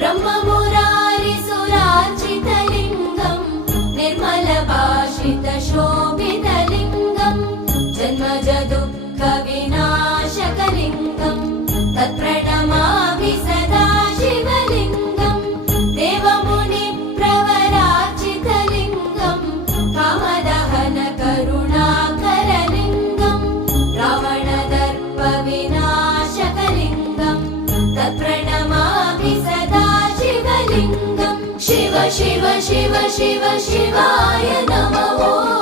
ब्रह्ममुरारिसुरार्चितलिङ्गम् निर्मलभाषितशोभितलिङ्गम् जन्मजदुःखविनाशकलिङ्गम् तत्प्रणमामि सदा शिवलिङ्गम् देवमुनिप्रवरार्चितलिङ्गम् कामदहनकरुणाकरलिङ्गम् रावणदर्पविनाशकलिङ्गम् तत्प्रणमामि सदा शिवलिङ्गम् शिव शिव शिव शिव शिवाय नमः।